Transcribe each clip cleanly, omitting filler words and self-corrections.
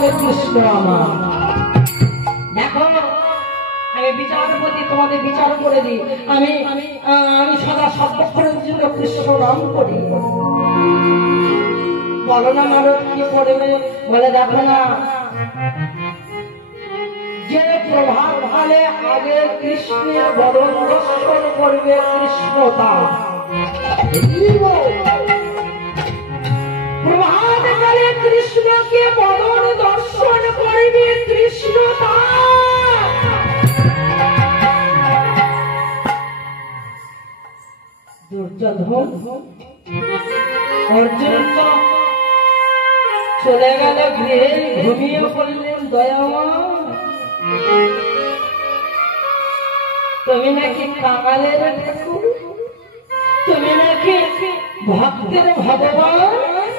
বলে কৃষ্ণ আমার। দেখো আমি বিচারপতি, তোমাদের বিচার করে দিই। আমি আমি সদা সর্বক্ষণের জন্য কৃষ্ণ নাম করি। বলো না নারদ কি করবে? বলে দেখো না, যে প্রভাত কালে আগে কৃষ্ণের বদন দর্শন করবে কৃষ্ণতা, প্রভাত কালে কৃষ্ণকে বদন দর্শন করবে কৃষ্ণতা। দুর্যোধন অর্জুন চলে গেল গৃহে, ঘুমিয়ে পড়লেন। দয়াময় তুমি নাকি কাঙালের ঠাকুর, তুমি নাকি ভক্তের ভগবান,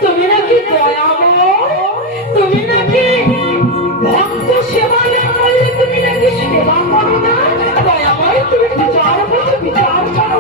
তুমি নাকি দয়াময়, তুমি নাকি ভক্ত সেবা না করলে তুমি নাকি সেবা করো না। দয়াময় তুমি বিচার করো, বিচার করো।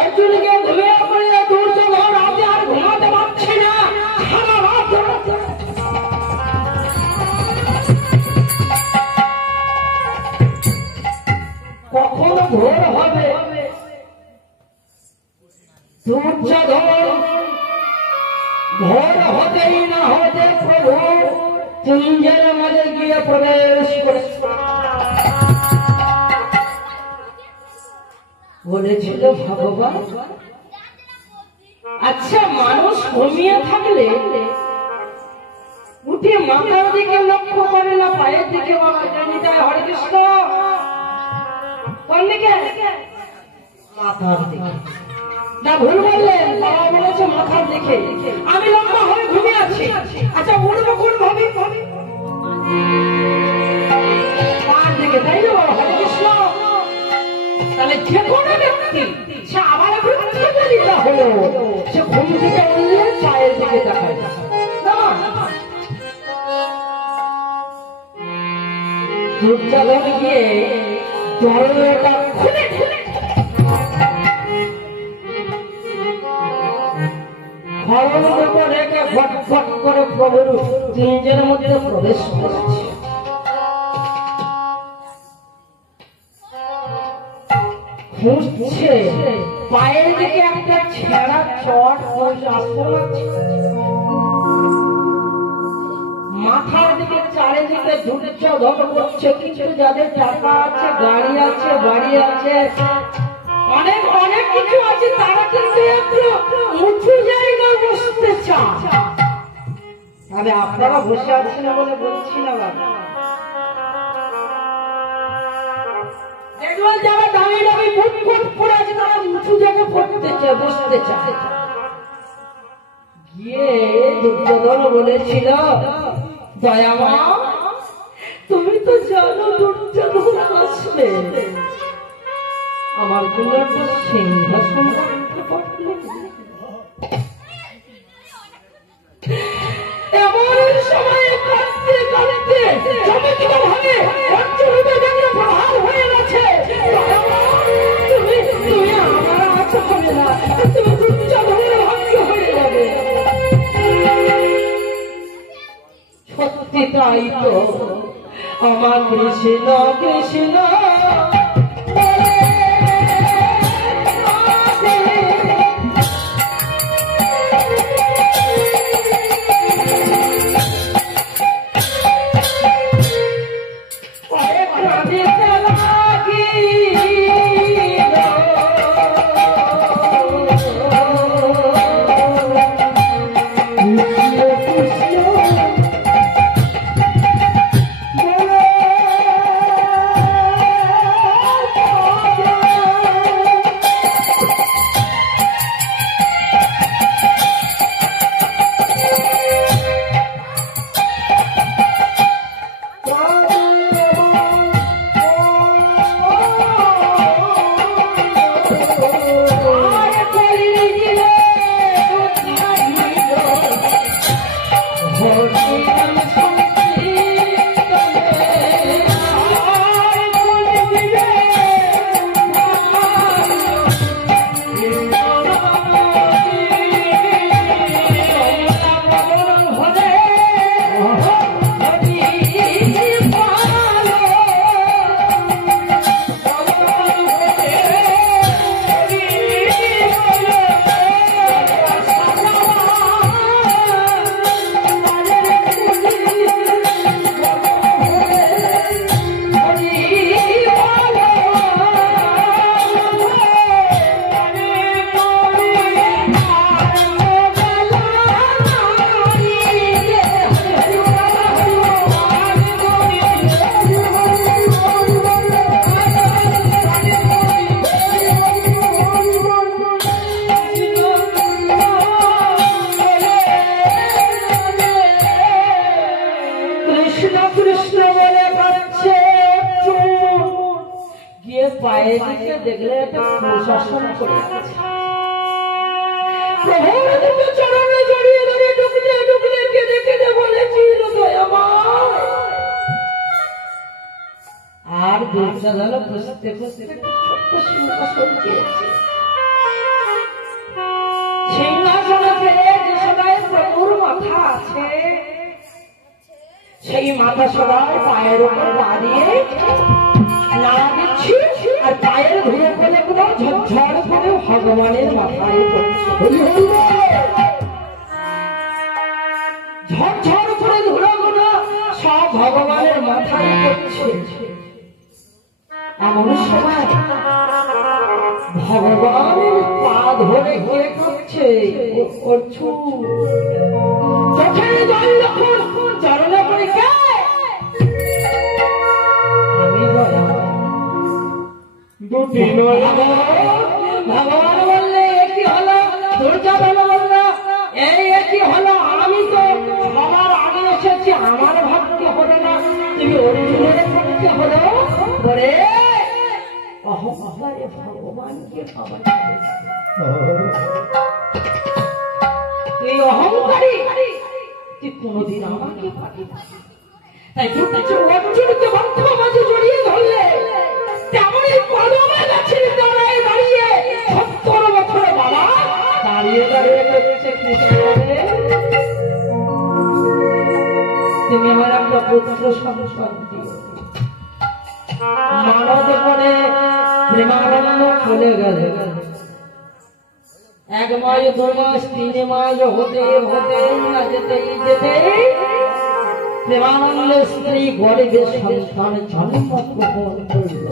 অর্জুনকে ঘুমিয়ে পড়ে দুর্যোধন রাতে আর ঘুমাতে পারছে না, সারা রাত কখন ভোর হবে। দুর্যোধন ভোর হতেই না হতে প্রভু কুঞ্জের মাঝে গিয়ে প্রবেশ করে বলেছিল, ভগবান আচ্ছা মানুষ ঘুমিয়ে থাকলে উঠে মাথার দিকে লক্ষ্য করে না পায়ের দিকে বলা জানি তাই হরে কৃষ্ণ কোন দিকে? মাথার দিকে। না ভুল বললেন, বাবা বলেছে মাথার দিকে। আমি লম্বা হয়ে ঘুমিয়ে আছি, আচ্ছা উঠবো কোন ভাবে? পার দিকে, তাই না বাবা? হরে কৃষ্ণ। তাহলে যে কোনো ব্যক্তি সে আবার এখন দিতে হলো, সে ঘুম থেকে উঠলে চায়ের দিকে দেখায় না। দুর্যোধন গিয়ে দরজাটা খুলে খড়ের উপর রেখে ফটফট করে প্রভুর কুঞ্জের মধ্যে প্রবেশ করেছে। খুঁজছে পায়ের দিকে একটা ছেঁড়া চট মাথার দিকে চারিদিকে দুর্যোধন করছে। কিছু যাদের টাকা আছে, গাড়ি আছে, বাড়ি আছে, অনেক অনেক কিছু আছে, তারা কিন্তু একটু উঁচু জায়গায় বসতে চায়। তবে আপনারা বসে আছেন বলে বলছি না বাবা, দেখবেন যারা দামি দামি বুট কোট পরে আছে তারা উঁচু জায়গায় পড়তে চায়, বসতে চায়। গিয়ে দুর্যোধন বলেছিল, দয়ামা তুমি তো জানো দুর্যোধন আসলে আমার জন্য একটা সিংহাসন এমন সময় কাঁদতে কাঁদতে চমৎকার ভাবে প্রহার হয়ে গেছে। তুমি আমার আছো হবে না, তুমি দুর্যোধনের ভাগ্য হয়ে যাবে। সত্যি তাই তো, আমার কৃষ্ণ কৃষ্ণ কৃষ্ণ কৃষ্ণ বলে কাঁদছে গিয়ে পায়ে দিকে দেখলে একটা প্রশাসন করে আছে প্রভুর দুটো চরণে জড়িয়ে ধরে ঢুকলে ঢুকলে কেঁদে কেঁদে বলেছিল দয়াময় আর দুটা ধরো খুঁজতে খুঁজতে ছোট্ট সিংহাসন চেয়েছে সিংহাসনে পেয়ে যে সবাই প্রভুর মাথা আছে সেই মাথা সবাই পায়ের উপর দাঁড়িয়ে নাড়া দিচ্ছি আর পায়ের ধুয়ে ফেলে গুলো ঝরঝর করে ভগবানের মাথায় ঝরঝর করে ধুলো গুলো সব ভগবানের মাথায় পড়ছে এমন সময় ভগবানের পা ধরে গিয়ে করছে করছু চোখের জল যখন চরণে পড়ে কে আমি ভগবান বললে একই হলো দুর্যোধন বলল এই একই হলো আমি তো সবার আগে এসেছি আমার ভাগ্য হলো না তুমি অর্জুনের ভাগ্য হলো বলে অহংকারে ভগবানকে তুই অহংকারী তুই কোনদিন আমাকে পাবি না তাই অর্জুনকে ভক্ত মাঝে জড়িয়ে ধরলে তেমন এই কদমে গাছের তলায় দাঁড়িয়ে 70 বছর বাবা দাঁড়িয়ে দাঁড়িয়ে করছে তুমি আমার একটা পুত্র সন্তান মানব করে প্রেমানন্দ চলে গেল 1 মাস 2 মাস 3 মাস হতে হতে যেতেই যেতেই প্রেমানন্দের স্ত্রী গরিবের সন্তান জন্মগ্রহণ করল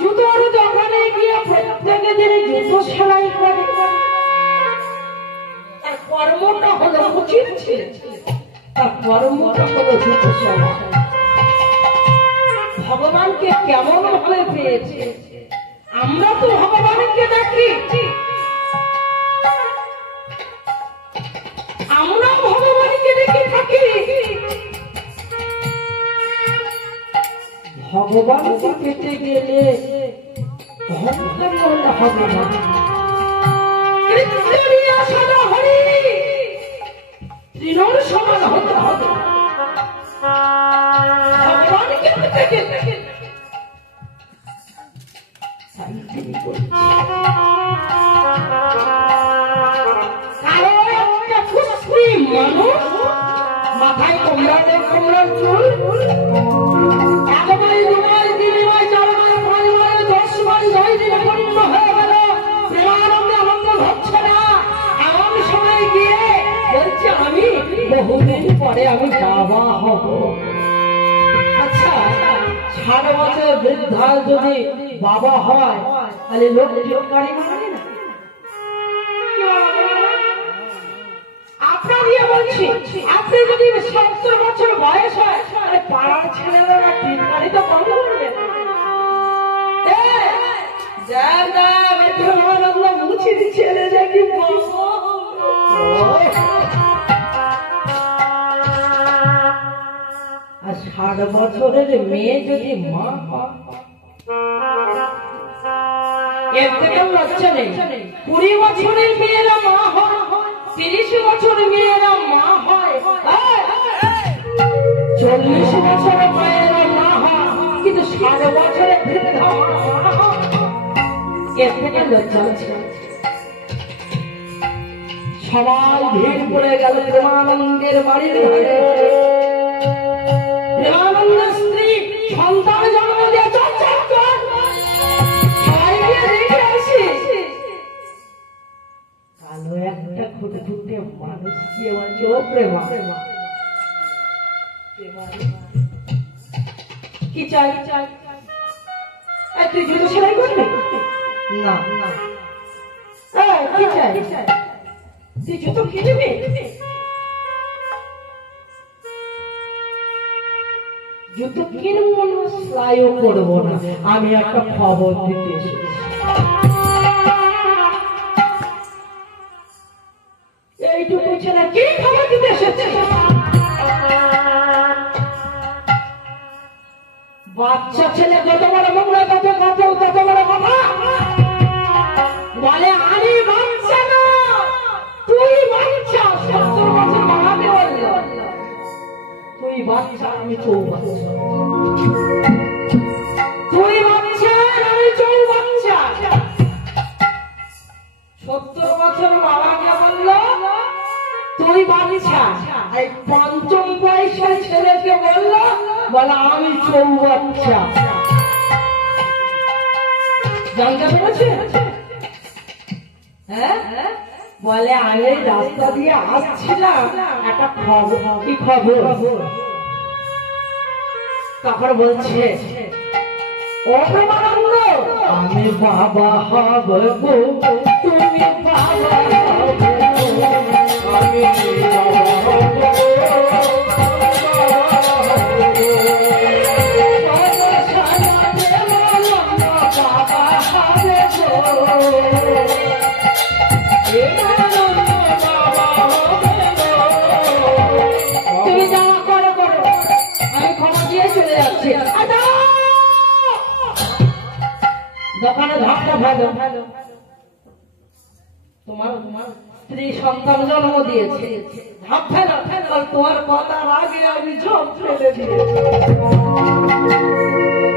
জুতোর দোকানে গিয়ে প্রত্যেকে দিন জুতো সেলাই করে তার কর্মটা হলো উচিত ছিল তার কর্মটা হলো জুতো সেলাই ভগবানকে কেমন ভাবে পেয়েছে আমরা তো ভগবানকে দেখি আমরা ভগবানকে দেখে থাকি ভগবানকে পেতে গেলে অহংকারী হলে হবে না তৃণর সমান হতে হবে ভগবানকে পেতে গেলে মাথায় কমলাতে কমলার চুল 1 মাস 2 মাস 3 মাস 4 মাস 5 মাস 10 মাস 9 দিন পূর্ণ হয়ে গেল প্রেমানন্দে আনন্দ হচ্ছে না এমন সময় গিয়ে বলছে আমি বহুদিন পরে আমি বাবা হব আচ্ছা 60 বছর বৃদ্ধা যদি বাবা হয় তাহলে লোক গাড়ি মানে না আপনাকে বলছি আপনি যদি 70 বছর বয়স হয় তাহলে পাড়ার ছেলেরা ট্রেন গাড়ি তো বন্ধ করবে মুছে ছেলে দেখি আর 60 বছরের মেয়ে যদি মা এর থেকে লজ্জা নেই 20 বছরের মেয়েরা মা হয় 30 বছরের মেয়েরা মা হয় 40 বছরের মেয়েরা মা হয় কিন্তু 60 বছরের বৃদ্ধা মা হয় এর থেকে লজ্জা আছে সবাই ভিড় পড়ে গেল প্রেমানন্দের বাড়ির ঘরে প্রেমানন্দের স্ত্রী সন্তান জন্ম দিয়ে কালো একটা খুঁটে খুঁটে মানুষ গিয়ে বলছে ও প্রেমা কি চাই তুই জুতো সেলাই করবি না কি চাই তুই জুতো কিনবি জুতো কিনবো না সেলাইও করবো না আমি একটা খবর দিতে এসেছি এইটুকু ছেলে কি খবর দিতে এসেছে? বাচ্চা ছেলে যত বড় মোংলা তত বড় কথা বলে। আমি বাচ্চা না, তুই বাচ্চা। 70 বছর বাড়াতে বলল, তুই বাচ্চা আমি চৌবাচ্চা, তুই বাচ্চা আমি চৌবাচ্চা। 70 বছর বাবাকে বলল তুই বাচ্চা, এই পঞ্চম বয়সের ছেলেকে বলল বলে আমি চৌবাচ্চা। জানতে পেরেছে? হ্যাঁ, বলে আমি রাস্তা দিয়ে আসছিলাম, একটা খবর। কি খবর? তারপর বলছে ও প্রেমানন্দ, আমি বাবা হব গো, তুমি বাবা হবে, আমি বাবা হব গো। তুমি জামা করো করো, আমি ক্ষমা দিয়ে চলে যাচ্ছি। দোকানে ধাপটা ভালো, তোমার স্ত্রী সন্তান জন্ম দিয়েছে, ধাপ ফেলো, তোমার কথার আগে আমি ঝোপ ফেলে দিয়েছি।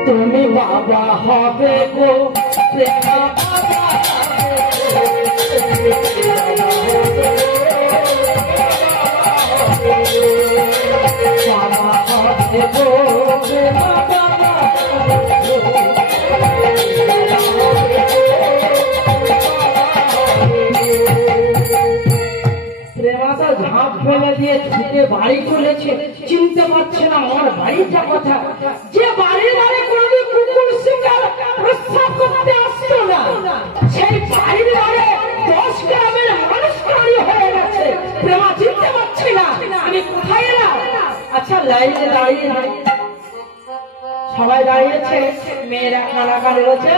তুমি বাবা হবে গো, প্রেমা বাবা হবে গো, প্রেমা বাবা প্রেমাটা ঝাঁপ ফেলে দিয়ে ছুটে বাড়ি চলেছে। চিনতে পারছে না আমার বাড়িটা কথা। যে বাড়ির বাড়ি কোনোদিন কুকুর শিকার প্রস্তাব করতে আসতো না, সেই বাড়ির বাড়ি 10 গ্রামের মানুষ কারি হয়ে গেছে। প্রেমা চিনতে পারছে না আমি কোথায় না। আচ্ছা, লাইনে দাঁড়িয়ে সবাই দাঁড়িয়েছে, মেয়েরা কানাকানি রয়েছে।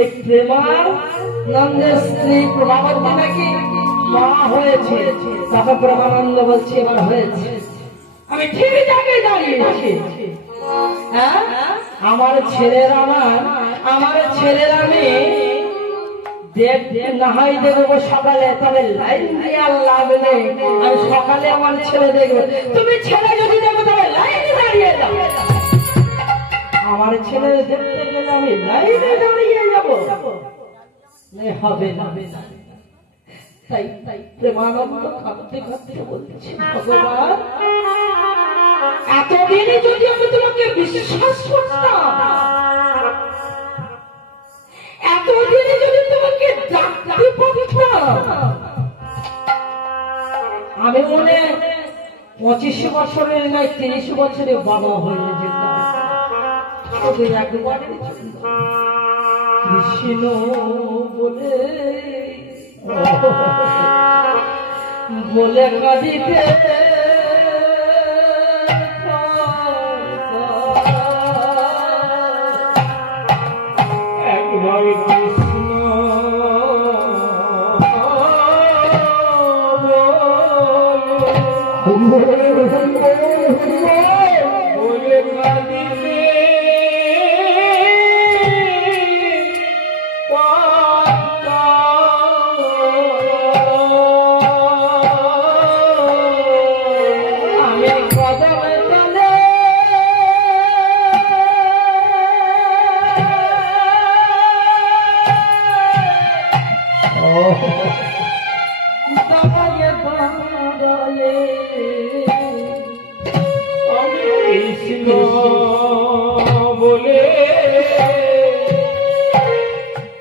এই প্রেমার নন্দের স্ত্রী প্রভাবতী নাকি মা হয়েছে। তারপর প্রেমানন্দ বলছে এবার হয়েছে। আমি ঠিক জায়গায় দাঁড়িয়েছি। হ্যাঁ, আমার ছেলেরা আমি নাহাই দেখবো সকালে, তবে লাইন দিয়ে আর লাভ নেই। আমি সকালে আমার ছেলে দেখবো, তুমি ছেলে যদি দেখো তবে লাইনে দাঁড়িয়ে যাও। আমার ছেলে দেখতে গেলে আমি লাইনে দাঁড়িয়ে যাবো, হবে না। তাই প্রেমানন্দ কাঁদতে কাঁদতে বলছে, ভগবান, এতদিনে যদি আমি তোমাকে বিশ্বাস করতাম, এতদিনে যদি তোমাকে ডাকতে পারতাম, আমি মনে 25 বছরের নয় 30 বছরের বাবা হয়ে যেতাম। একবারে কৃষ্ণ বলে কাঁদিতে একবার কৃষ্ণ বলে কাঁদিতে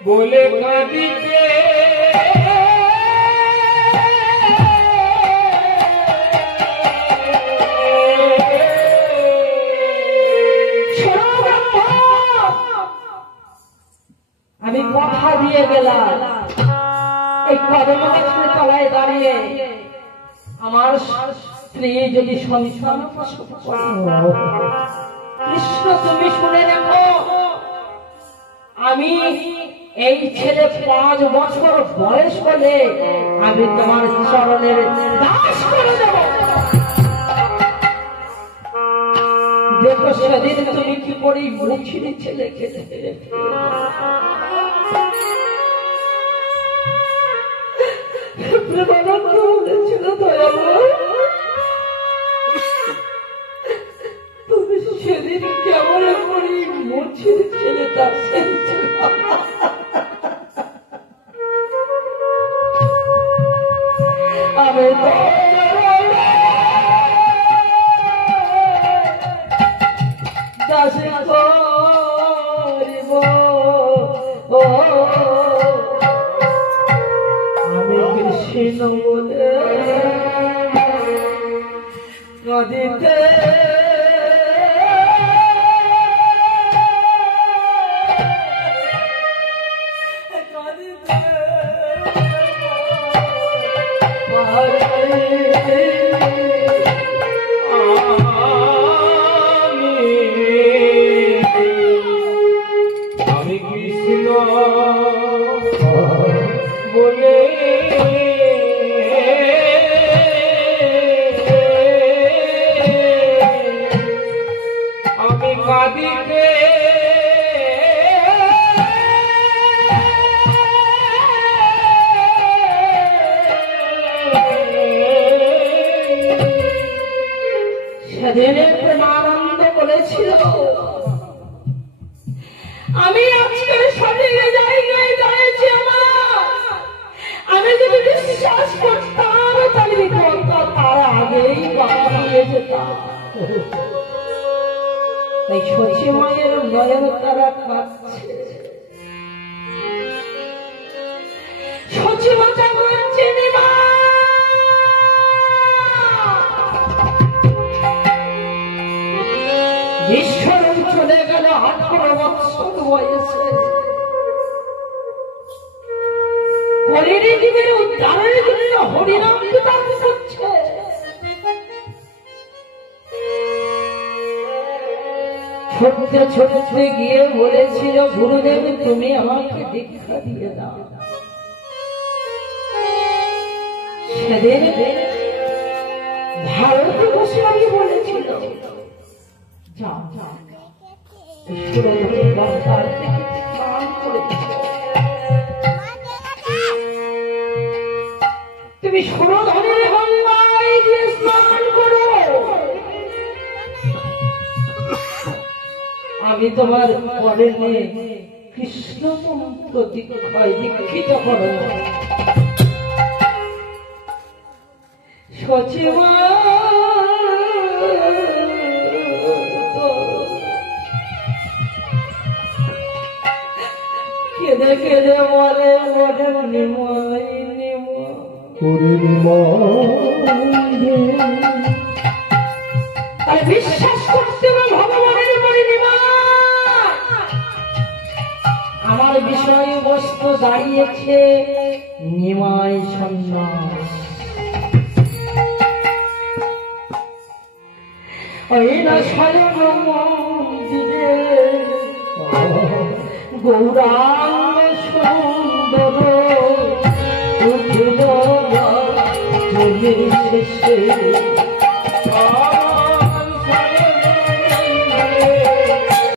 বলে কাঁদিতে আমি কথা দিয়ে গেলাম, এই কদম গাছের তলায় দাঁড়িয়ে আমার স্ত্রী যদি সন্তান কৃষ্ণ তুমি শুনে দেখো, আমি এই ছেলে 5 বছর বয়স হলে আমি তোমার চরণের দাস করে দেব। দেখো সেদিন তুমি কি করে মুখির ছেলেকে বলেছিল দয়াময়, তুমি সেদিন কেমন করি মুখির ছেলে তার আমি দাসে করিব, আমি কৃষ্ণ বলে নদীতে আমি কৃষ্ণ বলে আমি কাঁদিতে সেদিনে প্রেমানন্দ বলেছিল আমি আজকে সঠিক জায়গায় দাঁড়িয়েছি। আমি যদি বিশ্বাস করতাম তাহলে বিপদটা তার আগেই বাড়িয়ে যেতাম। তাই শচী মায়ের নয়ন তারা কাঁদছে, শচী মাতা বলছে নিমা ঈশ্বর চলে গেল 18 বছর বয়সে। হরিণীদের উদ্ধারের জন্য হরিনাম কীর্তন করছে। ছুটতে ছুটতে গিয়ে বলেছিল গুরুদেব তুমি আমাকে দীক্ষা দিয়ে দাও। সেদিন ভারতবর্ষে আমি বলেছিল যাও যাও তুমি সুরধনের গঙ্গায় গিয়ে স্নান করো, আমি তোমার পরে কৃষ্ণ মন্ত্র দীক্ষিত করো। শচী মা কেঁদে কেঁদে বলে ওরে নিমাই নিমাই বিশ্বাস করতে হবে ভগবানের উপরে। আমার বিষয়বস্তু দাঁড়িয়েছে নিমাই সন্ন্যাস। ওই না স্বয়ং মন্দিরে গৌরাঙ্গ সুন্দর উঠিল শেষে